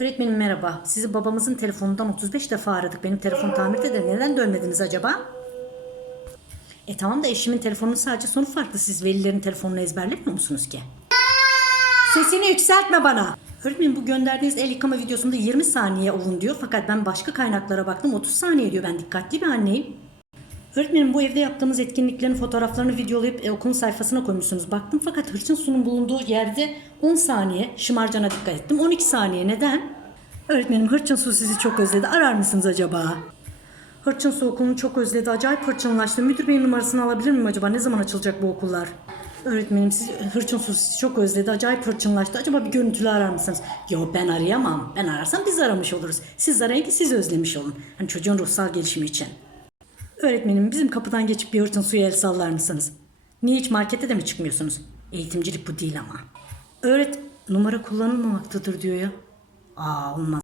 Öğretmenim merhaba. Sizi babamızın telefonundan 35 defa aradık. Benim telefon tamirde de neden dönmediniz acaba? E tamam da eşimin telefonunun sadece sonu farklı. Siz velilerin telefonunu ezberlemiyor musunuz ki? Sesini yükseltme bana. Öğretmenim bu gönderdiğiniz el yıkama videosunda 20 saniye olun diyor. Fakat ben başka kaynaklara baktım 30 saniye diyor. Ben dikkatli bir anneyim. Öğretmenim bu evde yaptığımız etkinliklerin fotoğraflarını videolayıp e, okulun sayfasına koymuşsunuz. Baktım fakat hırçın sunun bulunduğu yerde 10 saniye şımarcana dikkat ettim. 12 saniye neden? Öğretmenim hırçın su sizi çok özledi. Arar mısınız acaba? Hırçın su okulunu çok özledi. Acayip hırçınlaştı. Müdür beyin numarasını alabilir miyim acaba? Ne zaman açılacak bu okullar? Öğretmenim siz hırçın su sizi çok özledi. Acayip hırçınlaştı. Acaba bir görüntülü arar mısınız? Yo ben arayamam. Ben ararsam biz aramış oluruz. Siz arayın ki siz özlemiş olun. Hani çocuğun ruhsal gelişimi için. Öğretmenim bizim kapıdan geçip bir hırçın suya el sallar mısınız? Niye hiç markete de mi çıkmıyorsunuz? Eğitimcilik bu değil ama. Öğret numara kullanılmamaktadır diyor ya. Aa olmaz.